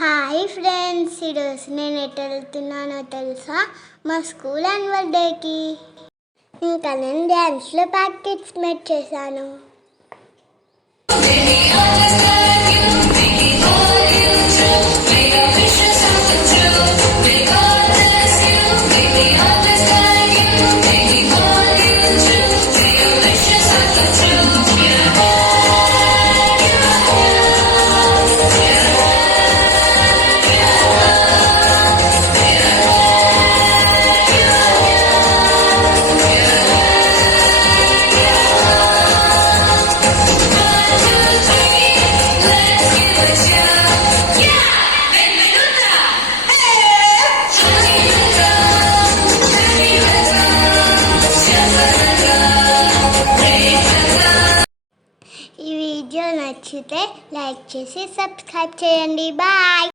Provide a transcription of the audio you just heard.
Hi friends, ఈరోజు నేను ఎటు వెళ్తున్నానో తెలుసా? మా స్కూల్ యాన్యువల్ డేకి. ఇంకా నేను డ్యాన్స్లో పార్టిసిపేట్ చేశాను. ఈ వీడియో నచ్చితే లైక్ చేసి సబ్స్క్రైబ్ చేయండి. బాయ్.